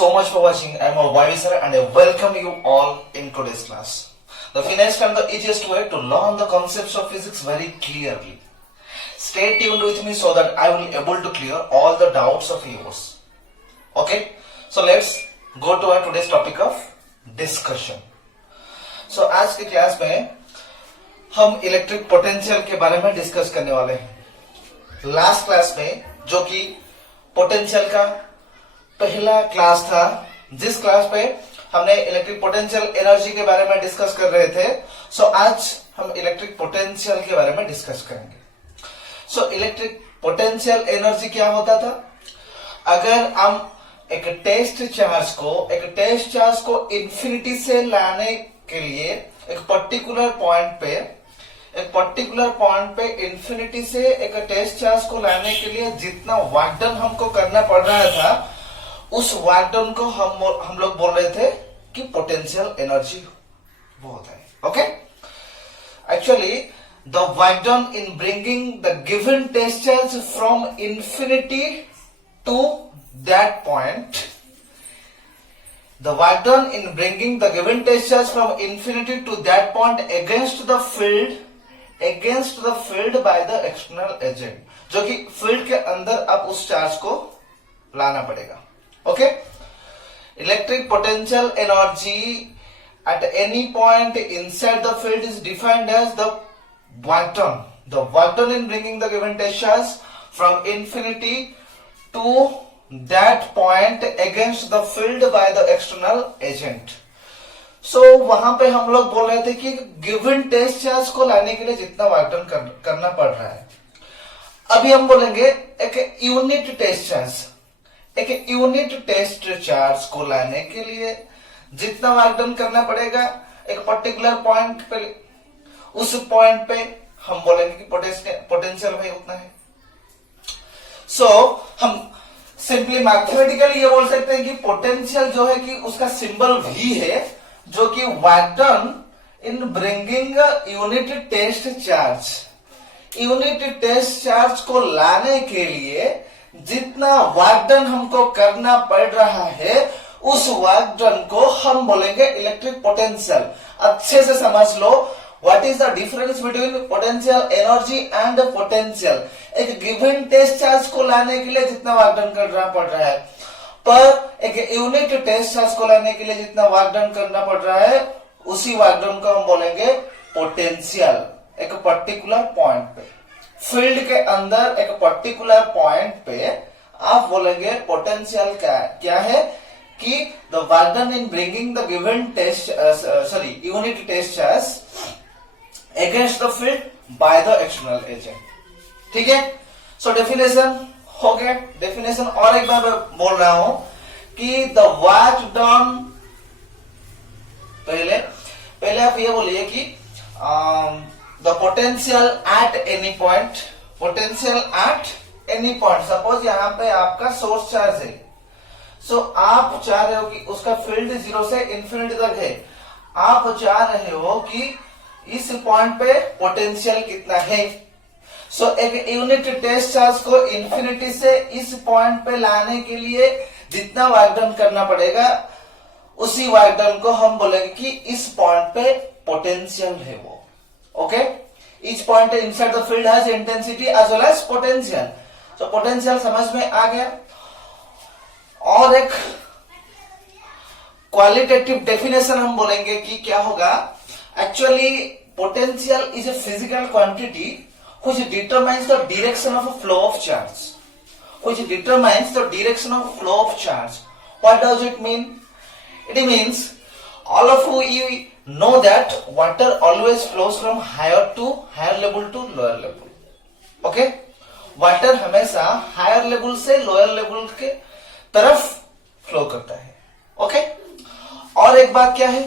so much for watching. I am Vayu sir and I welcome you all in today's class. The finest and the easiest way to learn the concepts of physics very clearly. Stay tuned with me so that I will be able to clear all the doubts of yours. Okay, so let's go to our today's topic of discussion. So आज के class में हम electric potential के बारे में discuss करने वाले हैं। लास्ट क्लास में जो कि पोटेंशियल का पहला क्लास था, जिस क्लास पे हमने इलेक्ट्रिक पोटेंशियल एनर्जी के बारे में डिस्कस कर रहे थे, सो आज हम इलेक्ट्रिक पोटेंशियल के बारे में डिस्कस करेंगे। सो इलेक्ट्रिक पोटेंशियल एनर्जी क्या होता था? अगर हम एक टेस्ट चार्ज को इंफिनिटी से लाने के लिए एक पर्टिकुलर पॉइंट पे इंफिनिटी से एक टेस्ट चार्ज को लाने के लिए जितना वर्क डन हमको करना पड़ रहा था, उस वर्क डन को हम लोग बोल रहे थे कि पोटेंशियल एनर्जी वो होता है। Okay, actually the work done in bringing the given test charge from infinity to that point, the work done in bringing the given test charge from infinity to that point against the field by the external agent, जो कि field के अंदर अब उस charge को लाना पड़ेगा। Okay, electric potential energy at any point inside the field is defined as the work done in bringing the given test charge from infinity to that point against the field by the external agent. So वहां पे हम लोग बोल रहे थे कि given test charge को लाने के लिए जितना वर्क डन करना पड़ रहा है। अभी हम बोलेंगे एक यूनिट टेस्ट चार्ज को लाने के लिए जितना वर्क डन करना पड़ेगा एक पर्टिकुलर पॉइंट पे, उस पॉइंट पे हम बोलेंगे कि पोटेंशियल भाई उतना है। सो हम सिंपली मैथमेटिकली ये बोल सकते हैं कि पोटेंशियल जो है कि उसका सिंबल V है, जो कि work done in bringing unit test charge को लाने के लिए जितना वर्क डन हमको करना पड़ रहा है, उस वर्क डन को हम बोलेंगे इलेक्ट्रिक पोटेंशियल। अच्छे से समझ लो, What is the difference between potential energy and potential? एक गिवन टेस्ट चार्ज को लाने के लिए जितना वर्क डन करना पड़ रहा है, पर एक यूनिट टेस्ट चार्ज को लाने के लिए जितना वर्क डन करना पड़ रहा है, उसी वर्क डन को हम बोलेंगे पोटेंशियल। एक पर्टिकुलर पॉइंट पे, फील्ड के अंदर एक पर्टिकुलर पॉइंट पे आप बोलेंगे पोटेंशियल क्या है कि the work done in bringing the given unit test charge against the field by the external agent। ठीक है, सो डेफिनेशन हो गया। डेफिनेशन और एक बार बोल रहा हूं कि द वर्क डन, पहले आप ये बोलिए कि the potential at any point. Suppose यहाँ पे आपका सोर्स चार्ज है, सो आप चाह रहे हो कि उसका फील्ड 0 से इंफिनिटी तक है। आप चाह रहे हो कि इस पॉइंट पे पोटेंशियल कितना है। सो एक यूनिट टेस्ट चार्ज को इंफिनिटी से इस पॉइंट पे लाने के लिए जितना वर्क डन करना पड़ेगा, उसी वर्क डन को हम बोलेंगे कि इस पॉइंट पे पोटेंशियल है वो। Okay, each point inside the field has intensity as well as potential. तो पोटेंशियल समझ में आ गया। और एक क्वालिटेटिव डेफिनेशन हम बोलेंगे कि क्या होगा। Actually, potential is a physical quantity which determines the direction of a flow of charge. What does it mean? It means all of you know that water always flows from higher level to lower level. Okay? Water हमेशा higher level से lower level के तरफ flow करता है। Okay? और एक बात क्या है,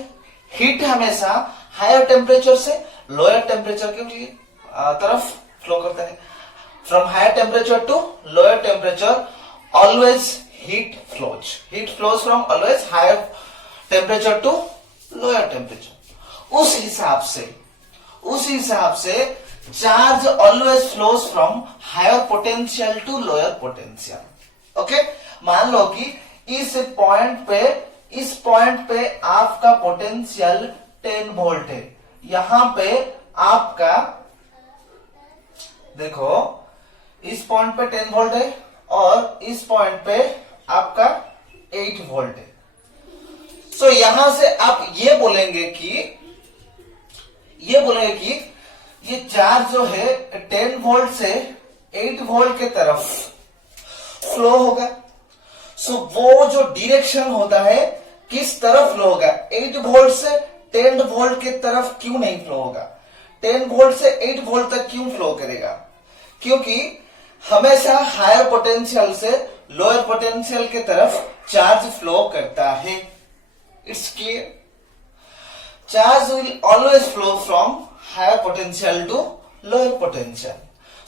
हीट हमेशा हायर टेम्परेचर से लोअर टेम्परेचर के लिए तरफ फ्लो करता है। From higher temperature to lower temperature always heat flows from always higher temperature to lower temperature. उस हिसाब से charge always flows from higher potential to lower potential. Okay, मान लो कि इस पॉइंट पे आपका पोटेंशियल 10 वोल्ट है। यहां पे आपका देखो, इस पॉइंट पे 10 वोल्ट है और इस पॉइंट पे आपका 8 वोल्ट है। सो यहां से आप ये बोलेंगे कि ये चार्ज जो है 10 वोल्ट से 8 वोल्ट के तरफ फ्लो होगा। सो वो जो डायरेक्शन होता है किस तरफ फ्लो होगा, 8 वोल्ट से 10 वोल्ट के तरफ क्यों नहीं फ्लो होगा, 10 वोल्ट से 8 वोल्ट तक क्यों फ्लो करेगा? क्योंकि हमेशा हायर पोटेंशियल से लोअर पोटेंशियल के तरफ चार्ज फ्लो करता है। It's clear? Charge will always flow from higher potential to lower potential.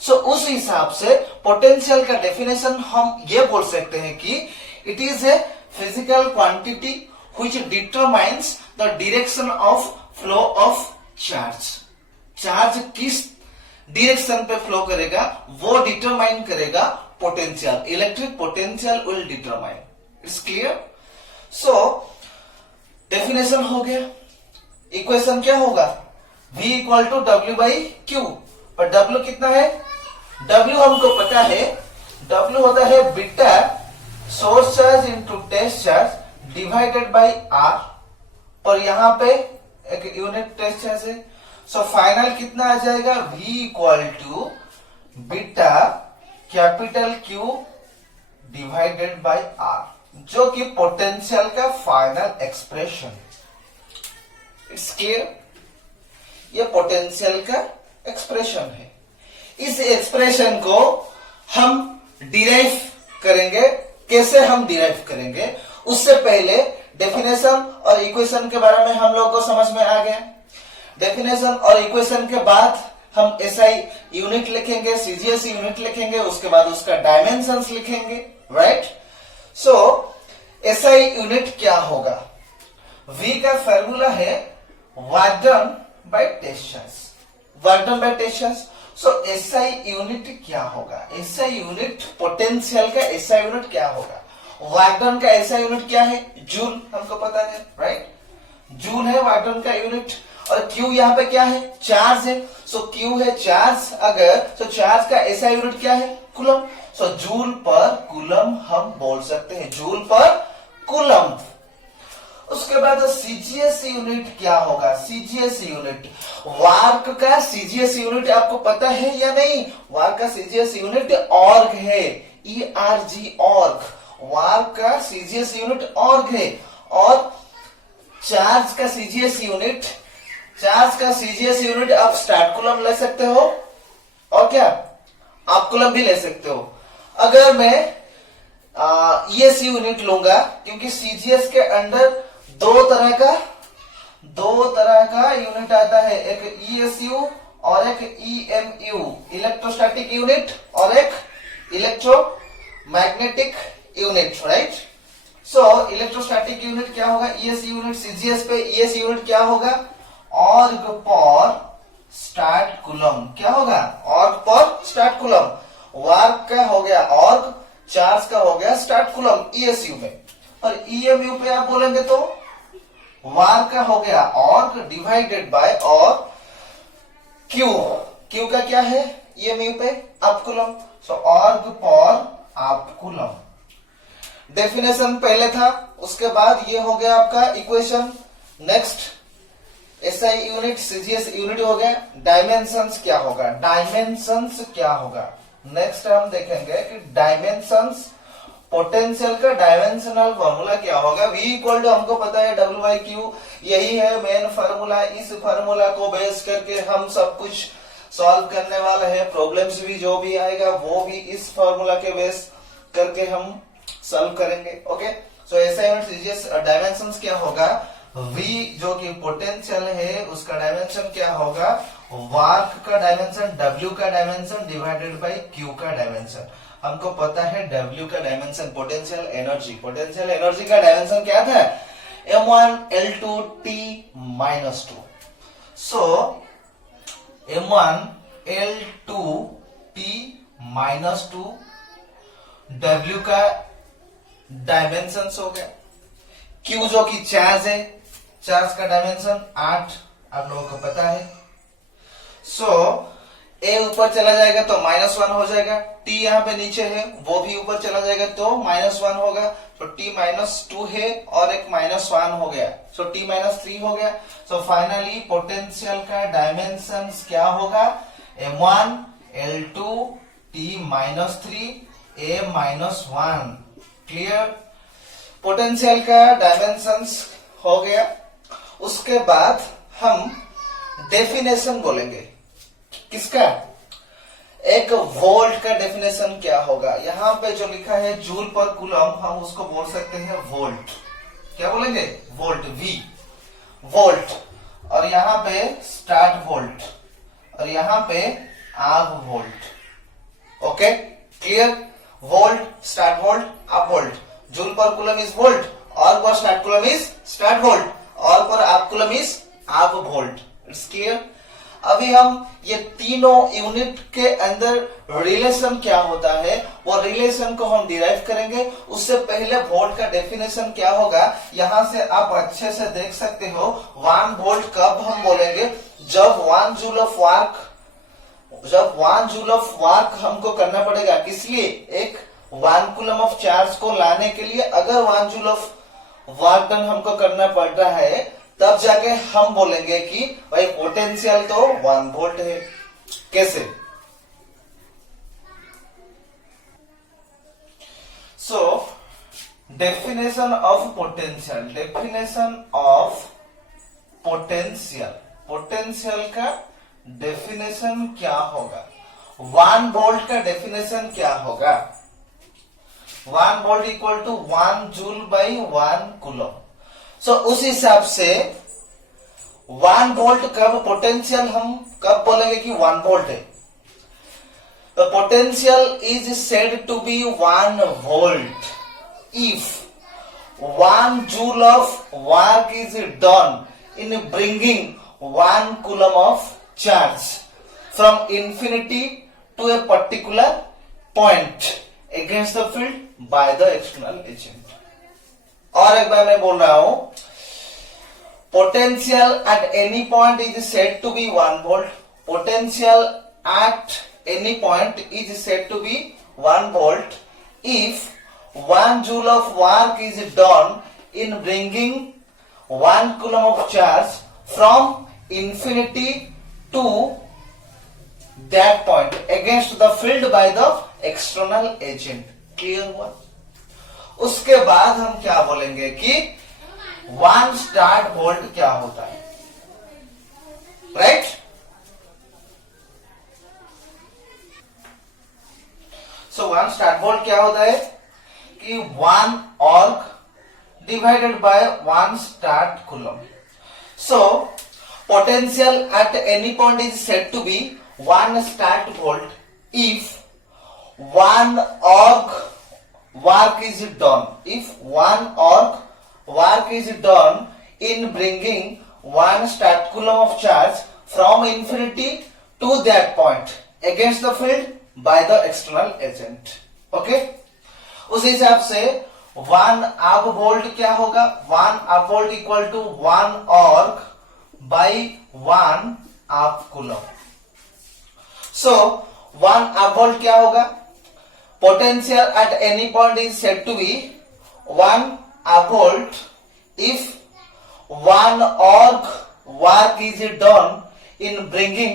So उस हिसाब से पोटेंशियल का डेफिनेशन हम ये बोल सकते हैं कि it is a physical quantity which determines the direction of flow of charge. Charge किस डायरेक्शन पे फ्लो करेगा वो डिटरमाइन करेगा potential, electric potential will determine. It's clear? So definition हो गया। इक्वेशन क्या होगा, V equal to W by Q. और W कितना है, W हमको पता है, W होता है beta source charge into test charge divided by R, और यहां पे एक यूनिट टेस्ट चार्ज है। सो फाइनल कितना आ जाएगा, V equal to beta capital Q divided by R, जो कि पोटेंशियल का फाइनल एक्सप्रेशन। It's clear? ये पोटेंशियल का एक्सप्रेशन है। इस एक्सप्रेशन को हम डिराइव करेंगे। कैसे हम डिराइव करेंगे, उससे पहले डेफिनेशन और इक्वेशन के बारे में हम लोग को समझ में आ गया। डेफिनेशन और इक्वेशन के बाद हम एसआई यूनिट लिखेंगे, सीजीएस यूनिट लिखेंगे, उसके बाद उसका डायमेंशंस लिखेंगे, राइट? सो एसआई यूनिट क्या होगा, V का फॉर्मूला है work done by test charge, work done by test charge. So SI unit क्या होगा, एसआई यूनिट पोटेंशियल का एसआई यूनिट क्या होगा, वर्क डन का एसआई यूनिट क्या है, जूल, हमको पता है, राइट? जूल है वर्क डन का यूनिट। और Q यहाँ पे क्या है, चार्ज है। सो Q है चार्ज, अगर तो चार्ज का एसआई यूनिट क्या है, कूलम। सो जूल पर कूलम हम बोल सकते हैं, जूल पर कूलम। उसके बाद सीजीएस यूनिट क्या होगा, सीजीएस यूनिट, वार्क का सीजीएस यूनिट आपको पता है या नहीं? वार्क का सीजीएस यूनिट ऑर्ग है, ERG ऑर्ग, वार्क का सीजीएस यूनिट ऑर्ग है। और चार्ज का सीजीएस यूनिट आप स्टार्ट कूलम ले सकते हो, और क्या आप कूलम भी ले सकते हो। अगर मैं ES यूनिट लूंगा, क्योंकि सीजीएस के अंडर दो तरह का यूनिट आता है, एक ESU और एक EMU, इलेक्ट्रोस्टैटिक यूनिट, और एक इलेक्ट्रोमैग्नेटिक यूनिट, राइट? सो इलेक्ट्रोस्टैटिक यूनिट क्या होगा, ES यूनिट। सीजीएस पे ES यूनिट क्या होगा, ऑर्ग पर स्टार्ट कूलम। क्या होगा, ऑर्ग पर स्टार्ट कूलम। वार्क का हो गया ऑर्ग, चार्ज का हो गया स्टार्ट कूलम ESU में। और EMU पे आप बोलेंगे तो वार्क का हो गया ऑर्ग डिवाइडेड बाय और क्यू का क्या है, EMU पे आप कूलम। सो ऑर्ग पर आप कूलम। डेफिनेशन पहले था, उसके बाद ये हो गया आपका equation. Next SI unit, CGS unit हो गया। डायमेंशंस क्या होगा, डायमेंशंस क्या होगा, नेक्स्ट हम देखेंगे कि डायमेंशंस, पोटेंशियल का डायमेंशनल फॉर्मूला क्या होगा। V इक्वल टू हमको पता है W बाई क्यू, यही है मेन फॉर्मूला। इस फॉर्मूला को बेस करके हम सब कुछ सॉल्व करने वाले हैं। प्रॉब्लम्स भी जो भी आएगा वो भी इस फॉर्मूला के बेस करके हम सॉल्व करेंगे। ओके, सो ऐसा यूनिट सीजीएस डायमेंशंस क्या होगा, V जो कि पोटेंशियल है उसका डायमेंशन क्या होगा, वार्क का डायमेंशन, W का डायमेंशन डिवाइडेड बाई Q का डायमेंशन। हमको पता है W का dimension potential energy, potential energy का डायमेंशन क्या था, M1L2T minus 2। सो M1L2T minus 2, W का डायमेंशंस हो गया। क्यू जो कि चार्ज है, चार्ज का डायमेंशन 8 आप लोगों को पता है। सो ए ऊपर चला जाएगा तो -1 हो जाएगा, टी यहाँ पे नीचे है वो भी ऊपर चला जाएगा तो -1 होगा, तो टी -2 है और एक -1 हो गया, सो टी -3 हो गया। सो फाइनली पोटेंशियल का डायमेंशंस क्या होगा, m1 L2 t -3 a -1। Clear, potential का डायमेंशंस हो गया। उसके बाद हम डेफिनेशन बोलेंगे, किसका, एक वोल्ट का डेफिनेशन क्या होगा। यहां पे जो लिखा है जूल पर कूलम, हम उसको बोल सकते हैं वोल्ट। क्या बोलेंगे, वोल्ट, वी वोल्ट, और यहां पे स्टार्ट वोल्ट, और यहां पे आप volt. Okay clear, volt, stat volt, ab volt, joule per coulomb is volt, और per stat coulomb is stat volt, और पर आप कूलम इज आप वोल्ट। It's clear. अभी हम ये तीनों यूनिट के अंदर रिलेशन क्या होता है वो रिलेशन को हम डिराइव करेंगे। उससे पहले वोल्ट का डेफिनेशन क्या होगा, यहां से आप अच्छे से देख सकते हो। 1 वोल्ट कब हम बोलेंगे, जब 1 जूल ऑफ वर्क हमको करना पड़ेगा, किस लिए, एक 1 कूलम ऑफ चार्ज को लाने के लिए। अगर 1 जूल ऑफ वर्क डन हमको करना पड़ रहा है, तब जाके हम बोलेंगे कि भाई पोटेंशियल तो 1 वोल्ट है। कैसे, so definition of potential, definition of potential, potential का डेफिनेशन क्या होगा, 1 वोल्ट का डेफिनेशन क्या होगा, 1 volt equal to 1 joule by 1 coulomb. So उस हिसाब से 1 वोल्ट कब पोटेंशियल हम कब बोलेंगे कि 1 वोल्ट है, the potential is said to be 1 volt if 1 joule of work is done in bringing 1 coulomb of charge from infinity to a particular point against the field by the external agent. और एक बार मैं बोल रहा हूं, potential at any point is said to be 1 volt, potential at any point is said to be 1 volt if 1 joule of work is done in bringing 1 coulomb of charge from infinity to that point against the field by the external agent. Clear हुआ। उसके बाद हम क्या बोलेंगे कि 1 start volt क्या होता है, राइट। सो 1 स्टार्ट वोल्ट क्या होता है कि 1 erg divided by 1 stat coulomb. So potential at any point is said to be 1 start volt if 1 erg work is done, if 1 arc work is done in bringing 1 start coulomb of charge from infinity to that point against the field by the external agent। okay, उस हिसाब से 1 आप volt क्या होगा, 1 आप volt equal to 1 arc by 1 आप coulomb. सो 1 आप volt क्या होगा, potential at any point is said to be 1 volt if 1 arc work is done in bringing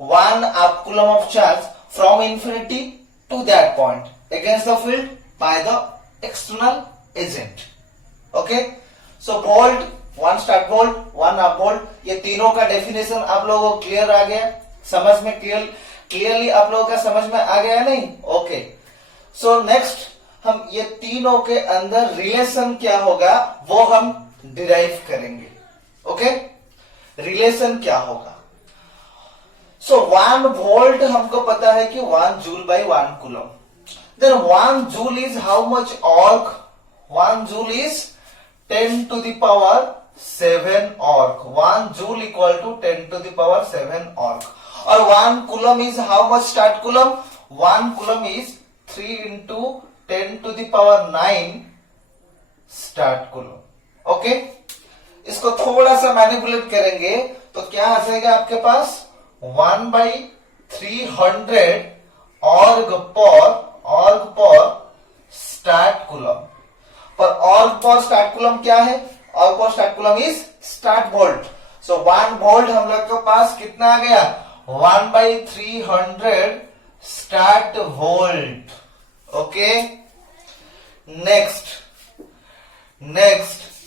1 coulomb of charge from infinity to that point against the field by the external agent। okay, so volt, 1 start volt, 1 up volt, ये तीनों का definition आप लोगों को clear आ गया, समझ में clearly आप लोगों का समझ में आ गया नहीं। ओके, सो नेक्स्ट हम ये तीनों के अंदर रिलेशन क्या होगा वो हम डिराइव करेंगे। ओके, रिलेशन क्या होगा, सो 1 वोल्ट हमको पता है कि 1 joule by 1 coulomb, then 1 joule is how much erg, 1 joule is 10 to the power 7 arc, 1 joule equal to 10 to the power 7 arc, और 1 coulomb is how much start coulomb, 1 coulomb is 3 into 10 to the power 9 start coulomb. Okay, इसको थोड़ा सा manipulate करेंगे तो क्या आ जाएगा आपके पास 1/300 org पर स्टार्ट कूलम। पर ऑर्ग पर स्टार्ट कूलम क्या है? ऑर्ग पर stat coulomb is stat volt. So 1 volt हम लोग के पास कितना आ गया? 1/300 स्टार्ट वोल्ट। ओके, नेक्स्ट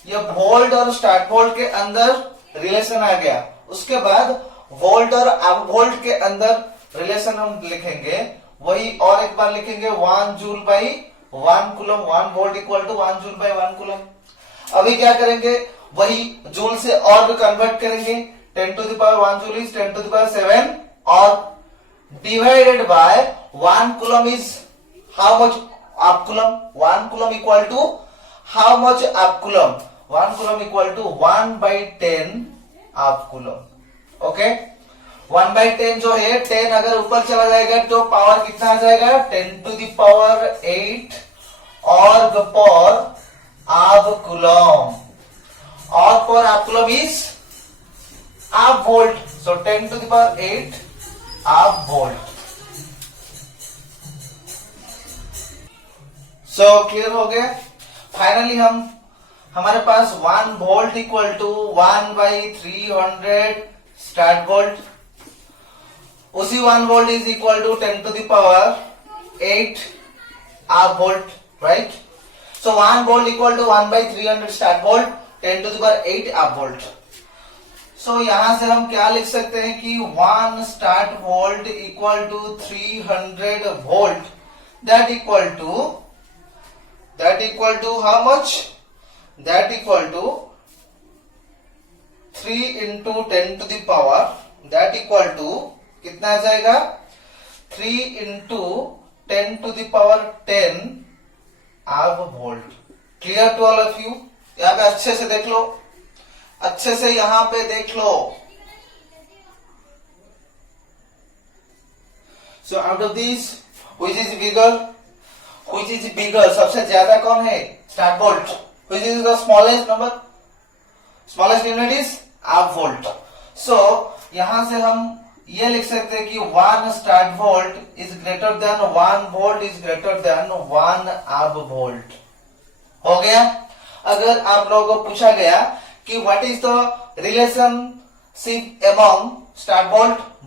ये वोल्ट और स्टार्ट वोल्ट के अंदर रिलेशन आ गया। उसके बाद वोल्ट और अब वोल्ट के अंदर रिलेशन हम लिखेंगे, वही और एक बार लिखेंगे 1 joule by 1 coulomb. 1 volt equal to 1 joule by 1 coulomb. अभी क्या करेंगे, वही जूल से और कन्वर्ट करेंगे। 10 to the power 1 joule is 10 to the power 7 और divided by 1 coulomb is how much ab coulomb. 1 coulomb equal to how much ab coulomb? 1 coulomb equal to 1/10 ab coulomb. Okay, 1/10 जो है 10 अगर ऊपर चला जाएगा तो पावर कितना आ जाएगा? 10 to the power 8 ऑर्ग पर आप कूलम। ऑर्ग पर आप कूलम इज आप volt. So 10 to the power 8 ab volt. So clear हो गया। फाइनली हमारे पास 1 volt equal to 1/300 stat volt. उसी 1 volt is equal to 10 to the power 8 ab volt, right? So 1 volt equal to 1/300 stat volt, 10 to the power 8 ab volt. So यहां से हम क्या लिख सकते हैं कि 1 start volt equal to 300 volt, that equal to how much? That equal to 3 into 10 to the power, that equal to कितना आ जाएगा? 3 into 10 to the power 10 ab volt. Clear to all of you? यहाँ पे अच्छे से देख लो, अच्छे से यहां पे देख लो। So out of this which is bigger? सबसे ज्यादा कौन है? Statvolt. Which is the smallest number? Smallest unit is आप वोल्ट। सो यहां से हम ये लिख सकते हैं कि 1 start volt is greater than 1 volt is greater than 1 आप वोल्ट। हो गया। अगर आप लोगों को पूछा गया कि what is the relationship among start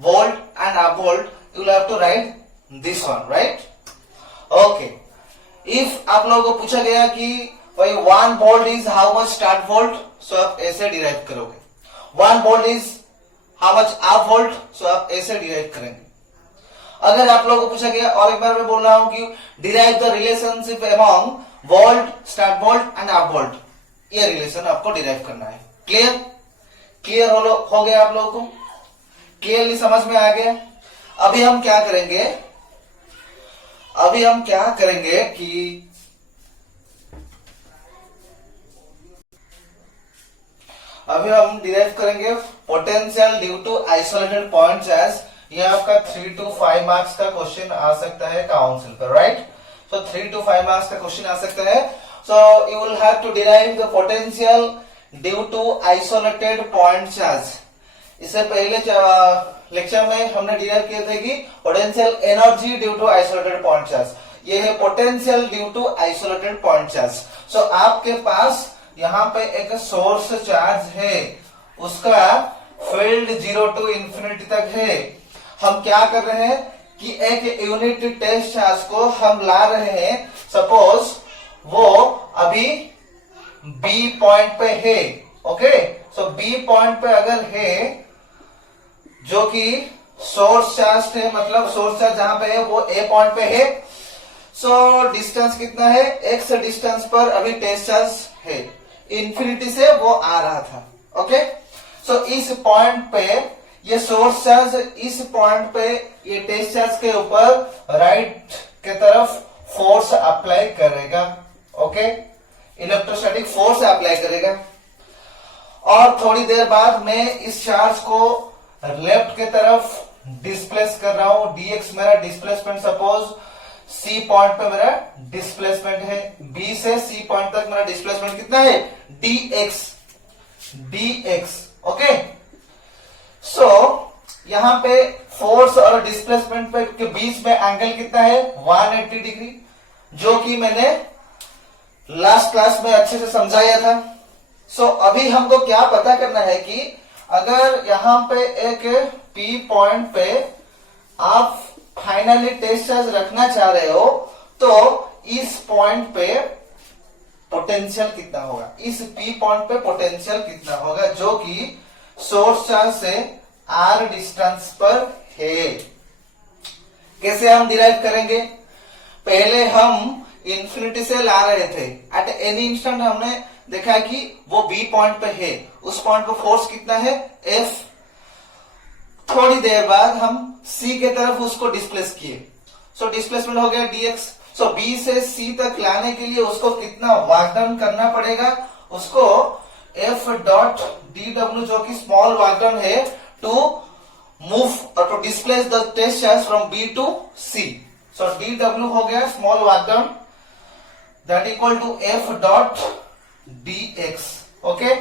volt and abvolt, you will have to write this one, right? Okay, if आप लोगों को पूछा गया कि भाई 1 volt is how much statvolt, so आप ऐसे डिराइव करोगे। 1 volt is how much abvolt, so आप ऐसे डिराइव करेंगे। अगर आप लोगों को पूछा गया, और एक बार मैं बोल रहा हूं कि derive the relationship among volt, stat volt and आप वोल्ट, ये रिलेशन आपको डिराइव करना है। क्लियर हो गया आप लोगों को? क्लियरली समझ में आ गया? अभी हम क्या करेंगे कि अभी हम डिराइव करेंगे potential due to isolated points edge. ये आपका 3 to 5 मार्क्स का क्वेश्चन आ सकता है काउंसिल पर, राइट? सो 3 to 5 मार्क्स का क्वेश्चन आ सकता है। So you will have to derive the potential due to isolated point charge. इससे पहले लेक्चर में हमने डिराइव किए थे कि potential energy due to isolated point charge, ये है potential due to isolated point charge. सो आपके पास यहाँ पे एक सोर्स चार्ज है, उसका फील्ड 0 to इंफिनिटी तक है। हम क्या कर रहे हैं कि एक यूनिट टेस्ट चार्ज को हम ला रहे हैं। सपोज वो अभी बी पॉइंट पे है, ओके? सो बी पॉइंट पे अगर है, जो कि सोर्स चार्ज है, मतलब सोर्स चार्ज जहां पे है वो ए पॉइंट पे है। सो डिस्टेंस कितना है? एक्स डिस्टेंस पर अभी टेस्ट चार्ज है, इंफिनिटी से वो आ रहा था, ओके? सो इस पॉइंट पे ये सोर्स चार्ज, इस पॉइंट पे ये टेस्ट चार्ज के ऊपर राइट के तरफ फोर्स अप्लाई करेगा, ओके? इलेक्ट्रोस्टैटिक फोर्स अप्लाई करेगा। और थोड़ी देर बाद मैं इस चार्ज को लेफ्ट के तरफ डिस्प्लेस कर रहा हूं। dx मेरा डिस्प्लेसमेंट सपोज सी पॉइंट पे मेरा डिस्प्लेसमेंट है, बी से सी पॉइंट तक मेरा डिस्प्लेसमेंट कितना है, dx। ओके, सो यहां पे फोर्स और डिस्प्लेसमेंट पे के बीच में एंगल कितना है, 180 डिग्री, जो कि मैंने लास्ट क्लास में अच्छे से समझाया था। सो अभी हमको क्या पता करना है कि अगर यहां पे एक पी पॉइंट पे आप फाइनली टेस्ट चार्ज रखना चाह रहे हो, तो इस पॉइंट पे पोटेंशियल कितना होगा, इस पी पॉइंट पे पोटेंशियल कितना होगा, जो कि सोर्स चार्ज से आर डिस्टेंस पर है। कैसे हम डिराइव करेंगे, पहले हम इंफिनिटी से ला रहे थे, एट एनी इंस्टेंट हमने देखा कि वो बी पॉइंट पे है, उस पॉइंट पे फोर्स कितना है, एफ। थोड़ी देर बाद हम सी के तरफ उसको डिस्प्लेस किए, सो डिस्प्लेसमेंट हो गया dx। सो बी से सी तक लाने के लिए उसको कितना वर्क डन करना पड़ेगा, उसको एफ डॉट डी डब्ल्यू, जो कि स्मॉल वर्क डन है, to move or to displace the test charge from B to C. So D W हो गया small work done, that equal to F dot dx। Okay,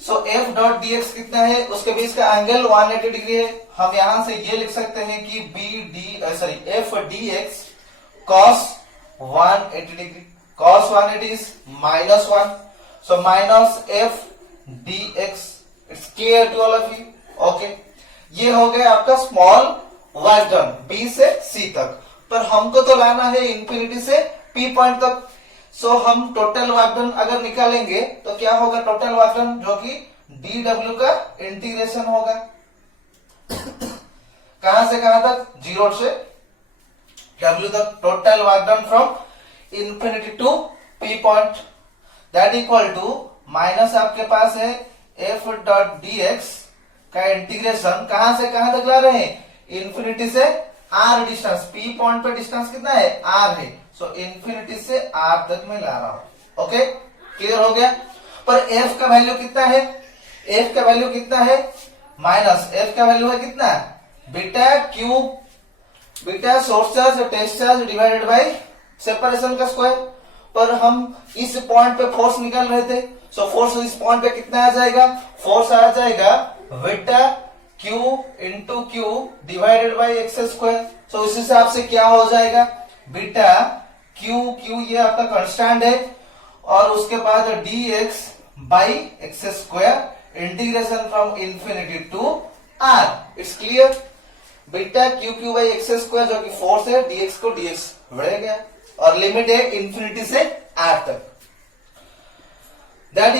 so F dot dx कितना है, उसके बीच का angle 180 degree है। हम यहां से ये लिख सकते हैं कि F dx cos 180 degree, cos 180 इज -1, सो minus F dx। It's clear to all of you. Okay, ये हो गया आपका स्मॉल वर्क डन बी से सी तक, पर हमको तो लाना है इंफिनिटी से पी पॉइंट तक। सो हम टोटल वर्क डन अगर निकालेंगे तो क्या होगा, टोटल वर्क डन जो कि डी डब्ल्यू का इंटीग्रेशन होगा, कहां से कहां तक, 0 से डब्ल्यू तक, total work done from infinity to P point, that equal to minus आपके पास है एफ डॉट डी एक्स का इंटीग्रेशन, कहां से कहां तक ला रहे हैं, इंफिनिटी से आर डिस्टेंस, पी पॉइंट पे डिस्टेंस कितना है, आर है, सो इंफिनिटी से आर तक मैं ला रहा हूं। ओके, क्लियर हो गया। पर एफ का वैल्यू कितना है, एफ का वैल्यू कितना है, माइनस एफ का वैल्यू है कितना, beta Q, beta source charge और test charge divided by separation का स्क्वायर। पर हम इस पॉइंट पे फोर्स निकाल रहे थे, सो फोर्स इस पॉइंट पे कितना आ जाएगा, फोर्स आ जाएगा beta Q into Q divided by X square. So इस हिसाब से क्या हो जाएगा, बीटा क्यू, क्यू ये आपका कांस्टेंट है, और उसके बाद D X by X square integration from infinity to R. It's clear, beta Q Q by X square जो कि फोर्स है, डीएक्स को डीएक्स बढ़ गया, और लिमिट है इंफिनिटी से आर तक, that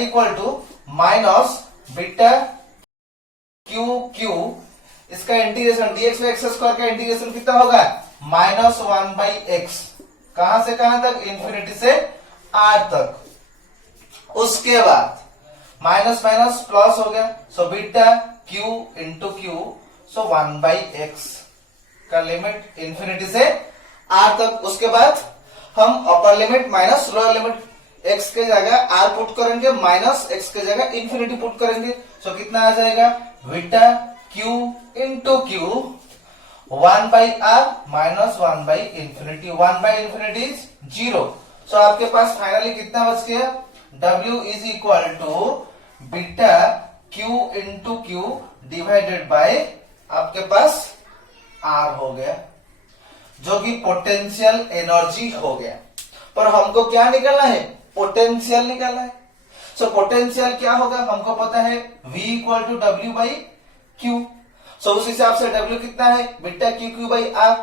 equal to minus beta Q Q, इसका integration DX by X square का इंटीग्रेशन कितना होगा, -1 बाई एक्स, कहां से कहां तक, इंफिनिटी से आर तक। उसके बाद माइनस माइनस प्लस हो गया, so beta Q into q, so 1 by x का लिमिट इंफिनिटी से आर तक। उसके बाद हम upper limit minus lower limit, x के जगह आर पुट करेंगे, माइनस एक्स के जगह इंफिनिटी पुट करेंगे, सो कितना आ जाएगा, beta Q into q 1 by r minus 1 by infinity, 1 by infinity is 0। So आपके पास फाइनली कितना बच गया, W is equal to beta Q into Q divided by आपके पास आर हो गया, जो कि पोटेंशियल एनर्जी हो गया। पर हमको क्या निकालना है, पोटेंशियल निकालना है। सो पोटेंशियल क्या होगा, हमको पता है V equal to W by Q. So उस हिसाब से W कितना है, beta Q Q by R.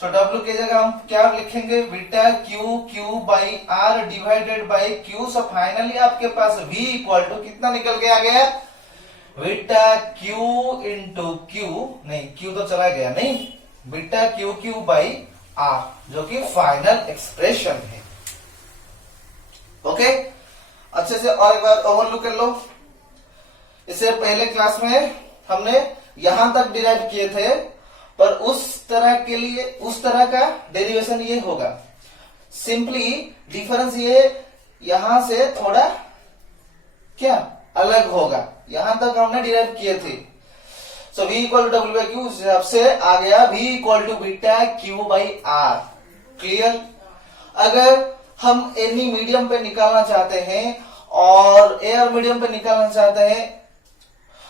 So W की जगह हम क्या लिखेंगे, beta Q Q by R divided by Q. So finally आपके पास V इक्वल टू कितना निकल के आ गया, बीटा क्यू इंटू क्यू, नहीं क्यू तो चला गया, नहीं, beta Q Q by r, जो कि फाइनल एक्सप्रेशन है। ओके, अच्छे से और एक बार ओवरलुक कर लो। इससे पहले क्लास में हमने यहां तक डिराइव किए थे, पर उस तरह के लिए उस तरह का डेरिवेशन ये होगा। सिंपली डिफरेंस ये यहां से थोड़ा क्या अलग होगा, यहां तक हमने डिराइव किए थे। So V equal to W by q, उस हिसाब से आ गया V equal to beta q by r. Clear. अगर हम एनी मीडियम पे निकालना चाहते हैं और एयर मीडियम पे निकालना चाहते हैं,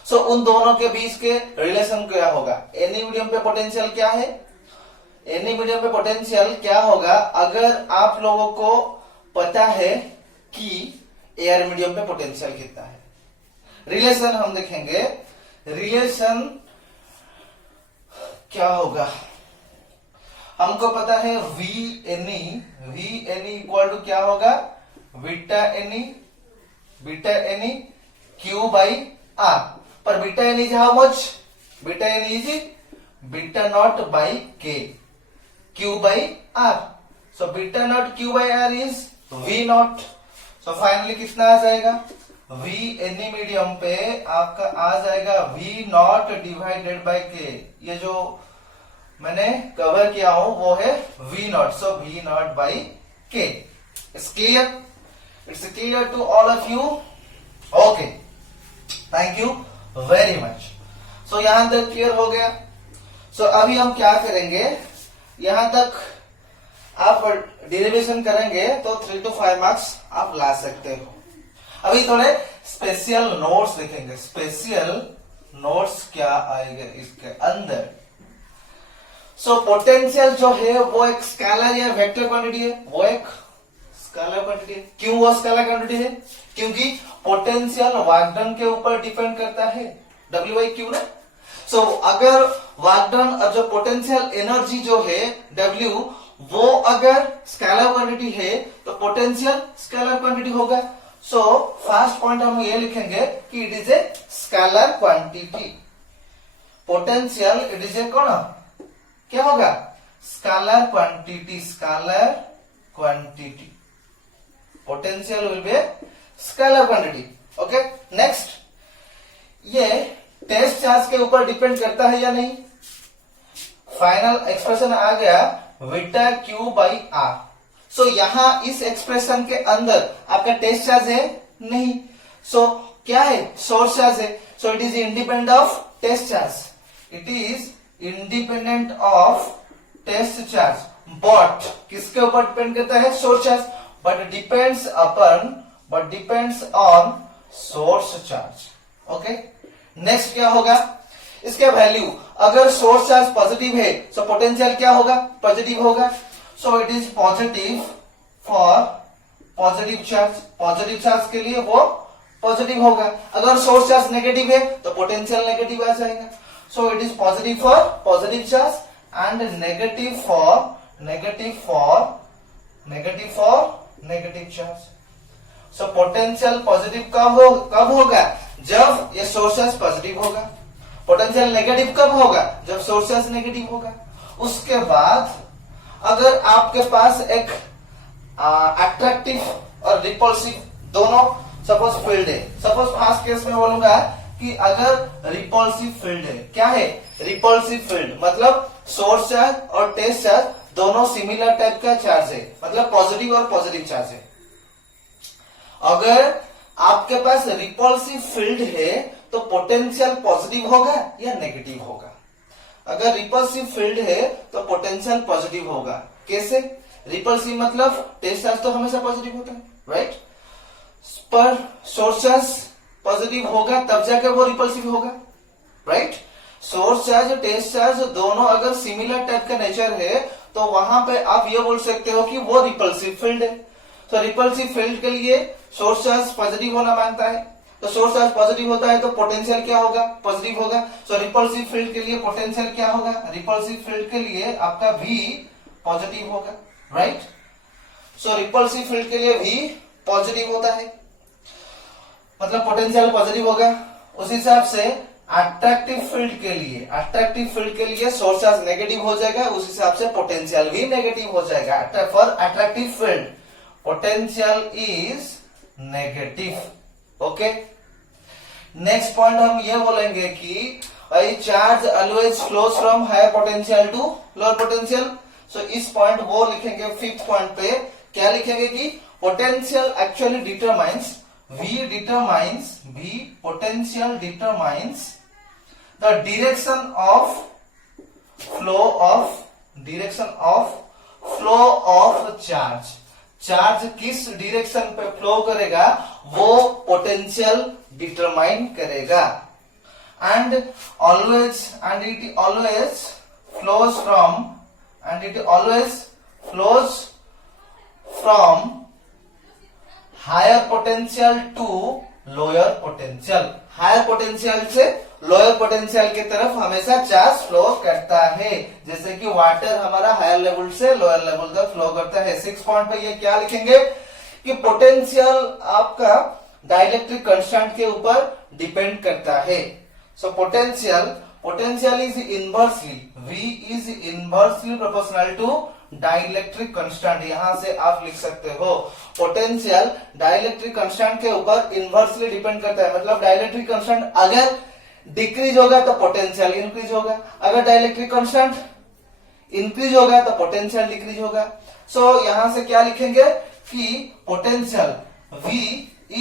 सो उन दोनों के बीच के रिलेशन क्या होगा? एनी मीडियम पे पोटेंशियल क्या है? एनी मीडियम पे पोटेंशियल क्या होगा? अगर आप लोगों को पता है कि एयर मीडियम पे पोटेंशियल कितना है, रिलेशन हम देखेंगे। रिलेशन क्या होगा? हमको पता है वी एनी इक्वल टू क्या होगा? Beta any Q by R. पर beta any is how much? Beta any is beta naught by K Q by R. So beta naught Q by R is V naught. So finally कितना आ जाएगा? We any medium पे आपका आ जाएगा we not divided by के। ये जो मैंने कवर किया हूं वो है V naught. So V naught by K. It's clear? It's clear to all of you? Okay, thank you very much. So यहां तक क्लियर हो गया। सो अभी हम क्या करेंगे, यहां तक आप डेरिवेशन करेंगे तो 3 to 5 मार्क्स आप ला सकते हो। अभी थोड़े स्पेशल नोट्स देखेंगे। स्पेशल नोट्स क्या आएगा इसके अंदर? सो पोटेंशियल जो है वो एक स्केलर या वेक्टर क्वांटिटी है, वो एक स्केलर क्वांटिटी है। क्यों वो स्केलर क्वांटिटी है? क्योंकि पोटेंशियल वर्क डन के ऊपर डिपेंड करता है, W बाई क्यू ना। सो अगर वर्क डन और जो पोटेंशियल एनर्जी जो है W, वो अगर स्केलर क्वांटिटी है तो पोटेंशियल स्केलर क्वांटिटी होगा। सो फर्स्ट पॉइंट हम ये लिखेंगे कि it is a scalar quantity. Potential it is ए कौन? क्या होगा? Scalar quantity. Scalar quantity. Potential will be scalar quantity. Okay, next, ये टेस्ट चार्ज के ऊपर डिपेंड करता है या नहीं? फाइनल एक्सप्रेशन आ गया बीटा क्यू बाई आर। सो यहां इस एक्सप्रेशन के अंदर आपका टेस्ट चार्ज है नहीं। सो क्या है? सोर्स चार्ज है। So it is independent of test charge. It is independent of test charge, but किसके ऊपर डिपेंड करता है? Source charge. But depends on source charge. Okay, next क्या होगा? इसके वैल्यू, अगर सोर्स चार्ज पॉजिटिव है तो पोटेंशियल क्या होगा? पॉजिटिव होगा। सो it is positive for positive charge. Positive charge के लिए वो पॉजिटिव होगा। अगर सोर्स चार्ज नेगेटिव है तो पोटेंशियल नेगेटिव आ जाएगा। सो it is positive for positive charge and negative for negative charge. So potential positive कब होगा? जब ये सोर्स चार्ज पॉजिटिव होगा। पोटेंशियल नेगेटिव कब होगा? जब सोर्स चार्ज नेगेटिव होगा। उसके बाद अगर आपके पास एक अट्रैक्टिव और रिपल्सिव दोनों सपोज फील्ड है। सपोज फर्स्ट केस में बोलूंगा कि अगर रिपल्सिव फील्ड है, क्या है? रिपल्सिव फील्ड मतलब सोर्स चार्ज और टेस्ट चार्ज दोनों सिमिलर टाइप का चार्ज है, मतलब पॉजिटिव और पॉजिटिव चार्ज है। अगर आपके पास रिपल्सिव फील्ड है तो पोटेंशियल पॉजिटिव होगा या नेगेटिव होगा? अगर रिपल्सिव फील्ड है तो पोटेंशियल पॉजिटिव होगा। कैसे? रिपल्सिव मतलब टेस्ट चार्ज तो हमेशा पॉजिटिव होता है, राइट? पर सोर्स चार्ज पॉजिटिव होगा तब जाकर वो रिपल्सिव होगा, राइट? सोर्स चार्ज और टेस्ट चार्ज दोनों अगर सिमिलर टाइप का नेचर है तो वहां पे आप ये बोल सकते हो कि वो रिपल्सिव फील्ड है। तो रिपल्सिव फील्ड के लिए सोर्स चार्ज पॉजिटिव होना मांगता है, तो सोर्स चार्ज पॉजिटिव होता है तो पोटेंशियल क्या होगा? पॉजिटिव होगा। सो रिपल्सिव फील्ड के लिए पोटेंशियल क्या होगा? रिपल्सिव फील्ड के लिए आपका V पॉजिटिव होगा, राइट? सो रिपल्सिव फील्ड के लिए V पॉजिटिव होता है, मतलब पोटेंशियल पॉजिटिव होगा। उस हिसाब से अट्रैक्टिव फील्ड के लिए सोर्स चार्ज नेगेटिव हो जाएगा, उस हिसाब से पोटेंशियल भी नेगेटिव हो जाएगा। For attractive field potential is negative. Okay, next point हम ये बोलेंगे कि charge always flows from higher potential to lower potential. So इस पॉइंट वो लिखेंगे, फिफ्थ पॉइंट पे क्या लिखेंगे कि potential actually determines, V potential determines the direction of flow of charge किस डायरेक्शन पे फ्लो करेगा वो पोटेंशियल डिटरमाइन करेगा। And it always flows from higher potential to lower potential. Higher potential से लोअर पोटेंशियल की तरफ हमेशा चार्ज फ्लो करता है, जैसे कि वाटर हमारा हायर लेवल से लोअर लेवल तक फ्लो करता है। 6 पॉइंट पे ये क्या लिखेंगे कि पोटेंशियल आपका डाइलेक्ट्रिक कांस्टेंट के ऊपर डिपेंड करता है। So potential is inversely, V is inversely proportional to dielectric constant. यहां से आप लिख सकते हो पोटेंशियल डाइलेक्ट्रिक कांस्टेंट के ऊपर इनवर्सली डिपेंड करता है। मतलब डाइलेक्ट्रिक कांस्टेंट अगर डिक्रीज होगा तो पोटेंशियल इंक्रीज होगा, अगर डाइलेक्ट्रिक कांस्टेंट इंक्रीज होगा तो पोटेंशियल डिक्रीज होगा। सो यहां से क्या लिखेंगे कि potential V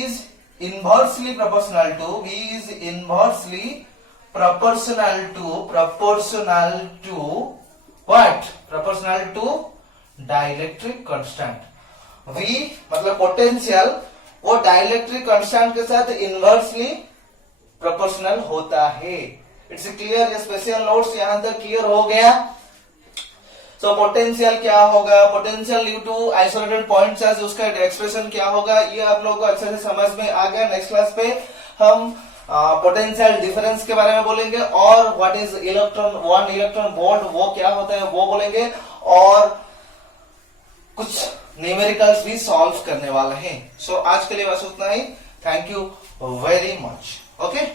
is inversely proportional to what? Proportional to dielectric constant. V मतलब पोटेंशियल वो डाइलेक्ट्रिक कांस्टेंट के साथ इनवर्सली प्रोपोर्शनल होता है। It's clear? ये स्पेशल नोट्स यहां तक क्लियर हो गया। सो पोटेंशियल क्या होगा, potential due to isolated point charge, उसका एक्सप्रेशन क्या होगा, ये आप लोगों को अच्छे से समझ में आ गया। नेक्स्ट क्लास पे हम पोटेंशियल डिफरेंस के बारे में बोलेंगे और what is one electron volt वो क्या होता है वो बोलेंगे, और कुछ न्यूमेरिकल्स भी सॉल्व करने वाले हैं। सो आज के लिए बस उतना ही। Thank you very much. Okay.